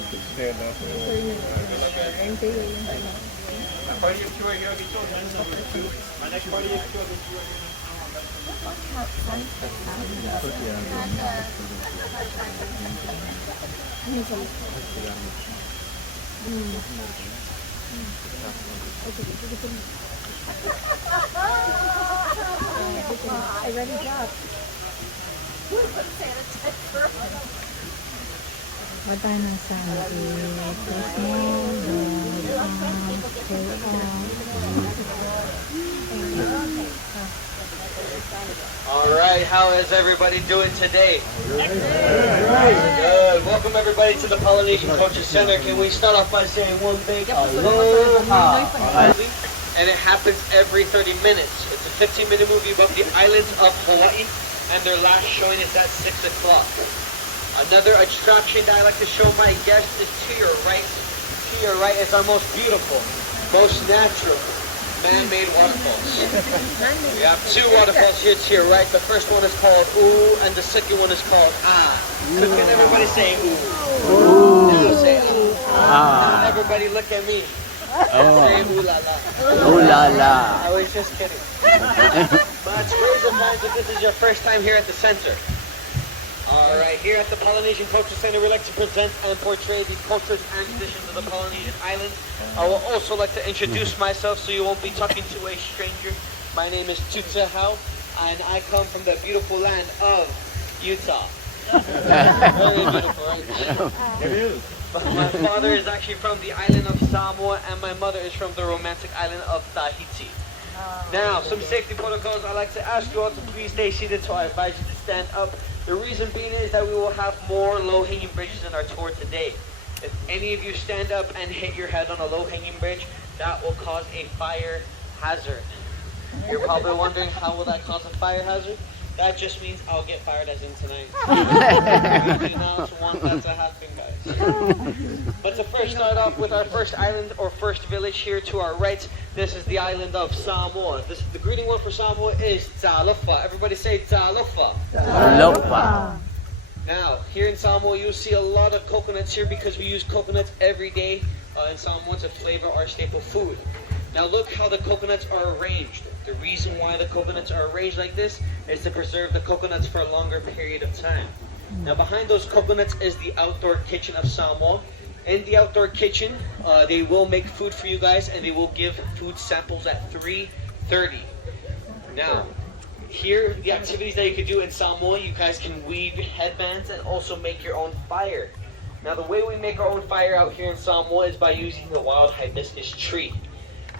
stand up. Party of two are here. My next party of two. I already got. What tayo ng All right, how is everybody doing today? Good. Welcome everybody to the Polynesian Culture Center. Can we start off by saying one big aloha? And it happens every 30 minutes. It's a 15-minute movie about the islands of Hawaii, and their last showing is at 6 o'clock. Another attraction that I like to show my guests is to your right. To your right is our most beautiful, most natural, man-made waterfalls. We have two waterfalls here to your right. The first one is called Ooh, and the second one is called Ah. So can everybody say Ooh? Ooh. Now say Ah. Now everybody look at me. Oh. Say Ooh la la. Ooh la la. I was just kidding. But raise your hands if this is your first time here at the center. Alright, here at the Polynesian Culture Center, we like to present and portray the cultures and traditions of the Polynesian Islands. I will also like to introduce myself so you won't be talking to a stranger. My name is Tuta Hao, and I come from the beautiful land of Utah. Very beautiful, right? It is. My father is actually from the island of Samoa, and my mother is from the romantic island of Tahiti. Now, some safety protocols. I'd like to ask you all to please stay seated, so I advise you to stand up. The reason being is that we will have more low-hanging bridges in our tour today. If any of you stand up and hit your head on a low-hanging bridge, that will cause a fire hazard. You're probably wondering, how will that cause a fire hazard? That just means I'll get fired as in tonight. We do not want that to happen, guys. But to first start off with our first island or first village here to our right, this is the island of Samoa. The greeting word for Samoa is Talofa. Everybody say Talofa. Talofa. Now, here in Samoa, you'll see a lot of coconuts here because we use coconuts every day in Samoa to flavor our staple food. Now look how the coconuts are arranged. The reason why the coconuts are arranged like this is to preserve the coconuts for a longer period of time. Now behind those coconuts is the outdoor kitchen of Samoa. In the outdoor kitchen, they will make food for you guys, and they will give food samples at 3:30. Now, here, the activities that you can do in Samoa, you guys can weave headbands and also make your own fire. Now the way we make our own fire out here in Samoa is by using the wild hibiscus tree.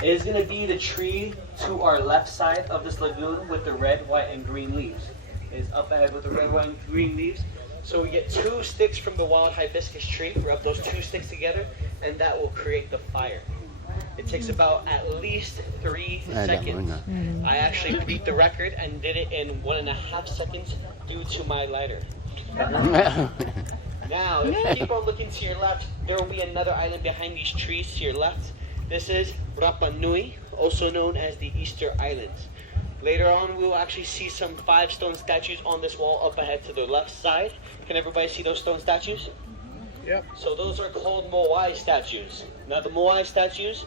It is going to be the tree to our left side of this lagoon with the red, white, and green leaves. It is up ahead with the red, white, and green leaves. So we get 2 sticks from the wild hibiscus tree, rub those 2 sticks together, and that will create the fire. It takes about at least 3 seconds. I actually beat the record and did it in 1.5 seconds due to my lighter. Now, if you keep on looking to your left, there will be another island behind these trees to your left. This is Rapa Nui, also known as the Easter Islands. Later on, we will actually see some 5 stone statues on this wall up ahead to the left side. Can everybody see those stone statues? Yep. So those are called Moai statues. Now the Moai statues,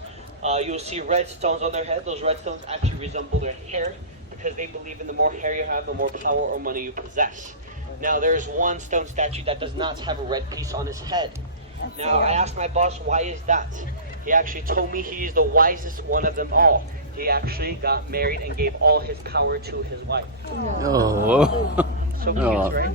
you'll see red stones on their head. Those red stones actually resemble their hair because they believe in the more hair you have, the more power or money you possess. Now there's one stone statue that does not have a red piece on his head. Now I asked my boss, why is that? He actually told me he is the wisest one of them all. He actually got married and gave all his power to his wife. Oh. So cute, right?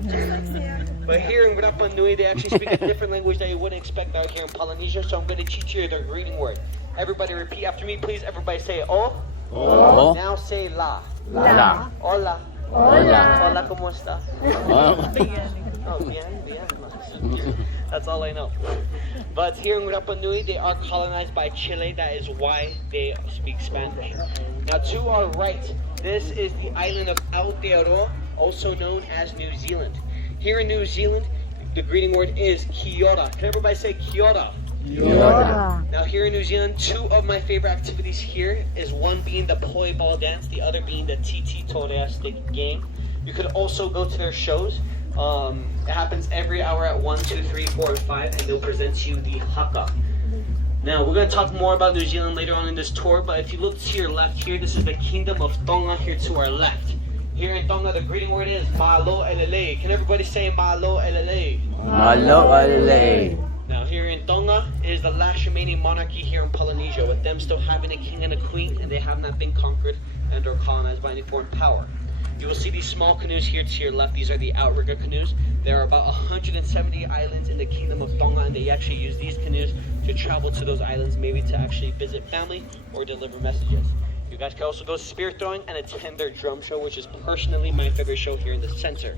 But here in Rapa Nui, they actually speak a different language that you wouldn't expect out here in Polynesia. So I'm going to teach you their greeting word. Everybody repeat after me, please. Everybody say oh. Oh. Now say la. La. Hola. Hola. Hola, ¿cómo está? Oh. Oh, bien, bien. That's all I know. But here in Rapa Nui, they are colonized by Chile. That is why they speak Spanish. Now to our right, this is the island of Aotearoa, also known as New Zealand. Here in New Zealand, the greeting word is kia ora. Can everybody say kia ora? Kia ora. Now here in New Zealand, 2 of my favorite activities here is one being the poi ball dance, the other being the Titi Torea stick game. You could also go to their shows. It happens every hour at 1, 2, 3, 4, and 5, and they'll present to you the haka. Now, we're going to talk more about New Zealand later on in this tour, but if you look to your left here, this is the Kingdom of Tonga here to our left. Here in Tonga, the greeting word is Malo Elele. Can everybody say Malo Elele? Malo alele. Now, here in Tonga is the last remaining monarchy here in Polynesia, with them still having a king and a queen, and they have not been conquered and or colonized by any foreign power. You will see these small canoes here to your left. These are the outrigger canoes. There are about 170 islands in the Kingdom of Tonga, and they actually use these canoes to travel to those islands, maybe to actually visit family or deliver messages. You guys can also go spear throwing and attend their drum show, which is personally my favorite show here in the center.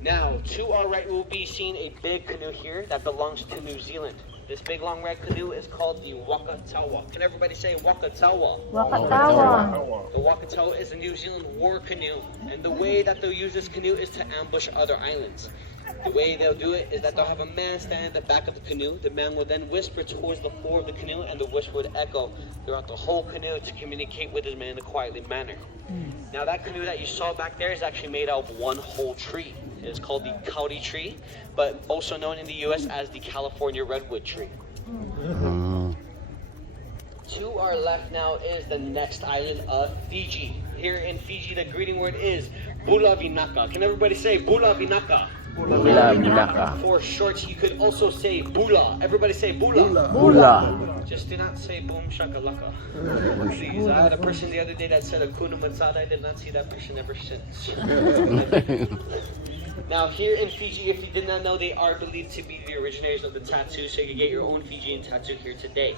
Now, to our right, we'll be seeing a big canoe here that belongs to New Zealand. This big long red canoe is called the Wakatawa. Can everybody say Wakatawa? Wakatawa. The Wakatawa is a New Zealand war canoe, and the way that they'll use this canoe is to ambush other islands. The way they'll do it is that they'll have a man stand at the back of the canoe. The man will then whisper towards the floor of the canoe, and the whisper would echo throughout the whole canoe to communicate with his man in a quietly manner. Now, that canoe that you saw back there is actually made out of one whole tree. It is called the kauri tree, but also known in the U.S. as the California redwood tree. To our left now is the next island of Fiji. Here in Fiji, the greeting word is Bula Vinaka. Can everybody say Bula Vinaka? Bula vinaka. For short, you could also say Bula. Everybody say Bula. Bula. Just do not say boom shakalaka. Please. I had a person the other day that said Akuna Matata. I did not see that person ever since. Now, here in Fiji, if you did not know, they are believed to be the originators of the tattoo, so you can get your own Fijian tattoo here today.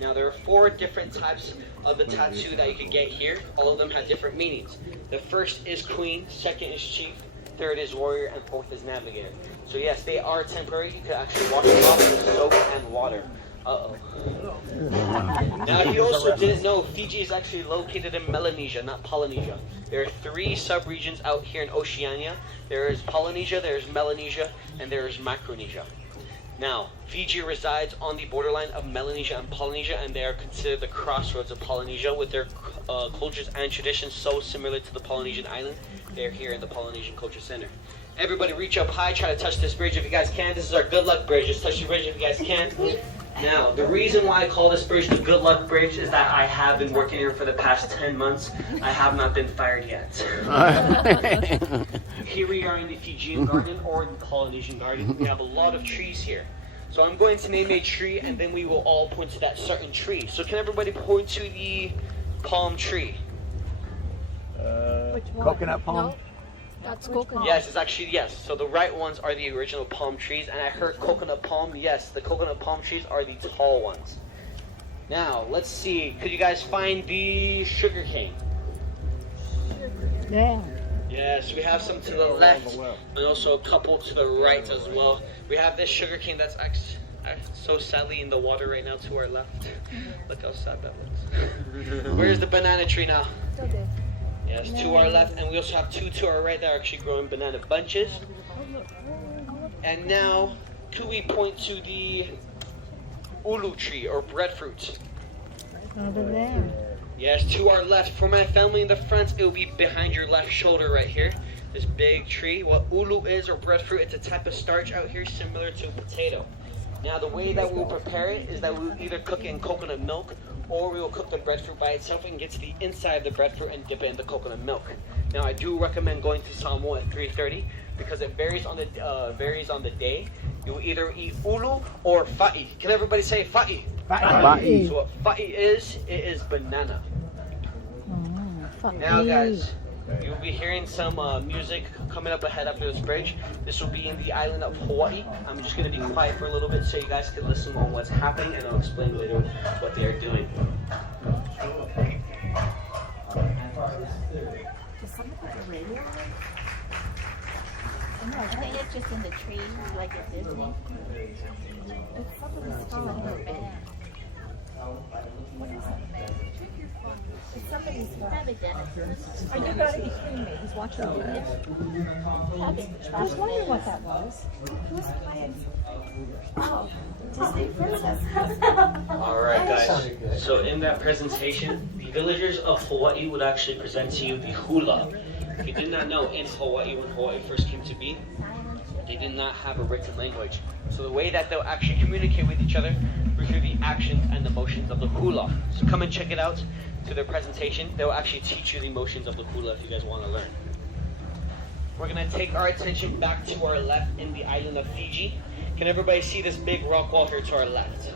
Now, there are 4 different types of the tattoo that you can get here. All of them have different meanings. The first is queen, second is chief, third is warrior, and fourth is navigator. So yes, they are temporary. You can actually wash them off with soap and water. Uh-oh. Now, if you also didn't know, Fiji is actually located in Melanesia, not Polynesia. There are 3 sub-regions out here in Oceania. There is Polynesia, there is Melanesia, and there is Micronesia. Now, Fiji resides on the borderline of Melanesia and Polynesia, and they are considered the crossroads of Polynesia, with their cultures and traditions so similar to the Polynesian island. They're here in the Polynesian Culture Center. Everybody reach up high, try to touch this bridge if you guys can. This is our good luck bridge. Just touch the bridge if you guys can. Now, the reason why I call this bridge the good luck bridge is that I have been working here for the past 10 months. I have not been fired yet. Here we are in the Fijian garden or the Polynesian garden. We have a lot of trees here. So I'm going to name a tree, and then we will all point to that certain tree. So can everybody point to the palm tree? Which one? Coconut palm? No, that's coconut. Yes, it's actually, yes. So the right ones are the original palm trees, and I heard coconut palm. Yes, the coconut palm trees are the tall ones. Now, let's see. Could you guys find the sugar cane? Yeah. Yes, we have some to the left, and also a couple to the right as well. We have this sugar cane that's so sadly in the water right now to our left. Look how sad that looks. Where's the banana tree now? Still there. Yes, to our left, and we also have 2 to our right that are actually growing banana bunches. And now, could we point to the ulu tree, or breadfruit? Over there. Yes, to our left. For my family in the front, it will be behind your left shoulder right here. This big tree. What ulu is, or breadfruit, it's a type of starch out here similar to a potato. Now, the way that we'll prepare it is that we'll either cook it in coconut milk, or we will cook the breadfruit by itself and get to the inside of the breadfruit and dip it in the coconut milk. Now, I do recommend going to Samoa at 3:30 because it varies on the day. You will either eat ulu or fa'i. Can everybody say fa'i? Fa'i. So what fa'i is, it is banana. Now, guys, you'll be hearing some music coming up ahead after this bridge. This will be in the island of Hawaii. I'm just going to be quiet for a little bit so you guys can listen on what's happening, and I'll explain later what they are doing. I think it's just in the trees, like at Disney. It's somebody's phone in her bed. What is it? It's somebody's phone. Probably Dennis. Are you going to he's me? He's watching the video. I was wondering what that was. Who's playing? Oh, Disney princess. Alright, guys. So in that presentation, the villagers of Hawaii would actually present to you the hula. If you did not know, in Hawaii, when Hawaii first came to be, they did not have a written language. So the way that they'll actually communicate with each other is through the actions and the motions of the hula. So come and check it out to their presentation. They'll actually teach you the motions of the hula if you guys want to learn. We're going to take our attention back to our left in the island of Fiji. Can everybody see this big rock wall here to our left?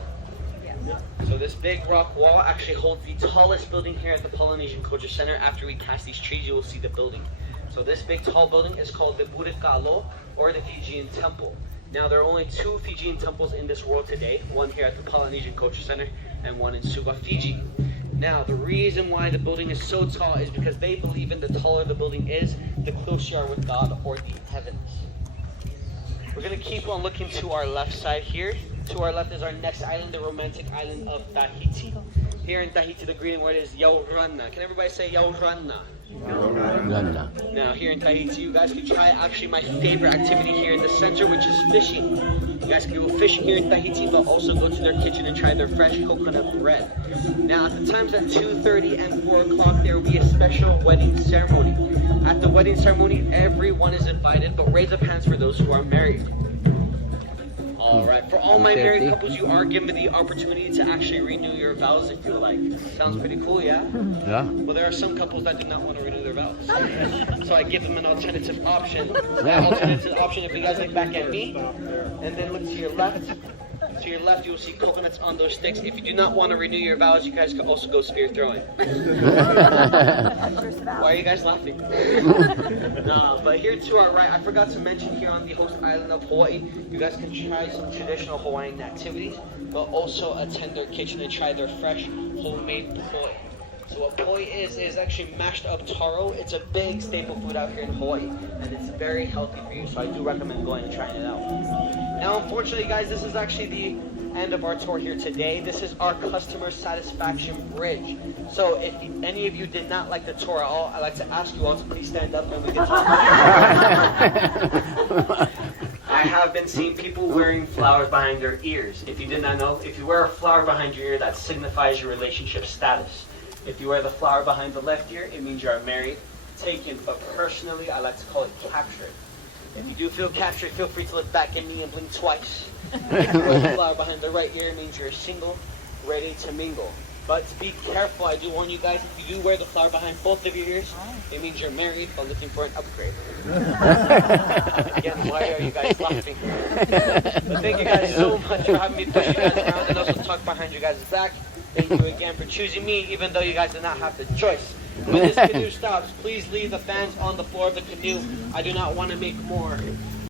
So this big rock wall actually holds the tallest building here at the Polynesian Culture Center. After we cast these trees, you will see the building. So this big tall building is called the Burikalo, or the Fijian Temple. Now there are only 2 Fijian temples in this world today, one here at the Polynesian Culture Center and one in Suva, Fiji. Now the reason why the building is so tall is because they believe in the taller the building is, the closer you are with God or the heavens. We're going to keep on looking to our left side here. To our left is our next island, the romantic island of Tahiti. Here in Tahiti, the Greek word is Yaurana. Can everybody say Yaurana? Now here in Tahiti, you guys can try actually my favorite activity here in the center, which is fishing. You guys can go fishing here in Tahiti, but also go to their kitchen and try their fresh coconut bread. Now at the times at 2:30 and 4 o'clock, there will be a special wedding ceremony. At the wedding ceremony, everyone is invited, but raise up hands for those who are married. Alright, for all my married couples, you are given the opportunity to actually renew your vows if you like. Sounds pretty cool, yeah? Yeah. Well, there are some couples that do not want to renew their vows. So I give them an alternative option. That alternative option, if you guys look back at me, and then look to your left. To your left, you will see coconuts on those sticks. If you do not want to renew your vows, you guys can also go spear throwing. Why are you guys laughing? No, but here to our right, I forgot to mention here on the host island of Hawaii, you guys can try some traditional Hawaiian activities, but also attend their kitchen and try their fresh homemade poi. So what poi is actually mashed up taro. It's a big staple food out here in Hawaii, and it's very healthy for you, so I do recommend going and trying it out. Now, unfortunately, guys, this is actually the end of our tour here today. This is our customer satisfaction bridge. So if any of you did not like the tour at all, I'd like to ask you all to please stand up and we can talk. I have been seeing people wearing flowers behind their ears. If you did not know, if you wear a flower behind your ear, that signifies your relationship status. If you wear the flower behind the left ear, it means you are married, taken, but personally, I like to call it captured. If you do feel captured, feel free to look back at me and blink twice. If you wear the flower behind the right ear, it means you're single, ready to mingle. But be careful, I do warn you guys, if you do wear the flower behind both of your ears, it means you're married, but looking for an upgrade. Again, why are you guys laughing? But thank you guys so much for having me push you guys around and also talk behind your guys' back. Thank you again for choosing me, even though you guys did not have the choice. When this canoe stops, please leave the fans on the floor of the canoe. I do not want to make more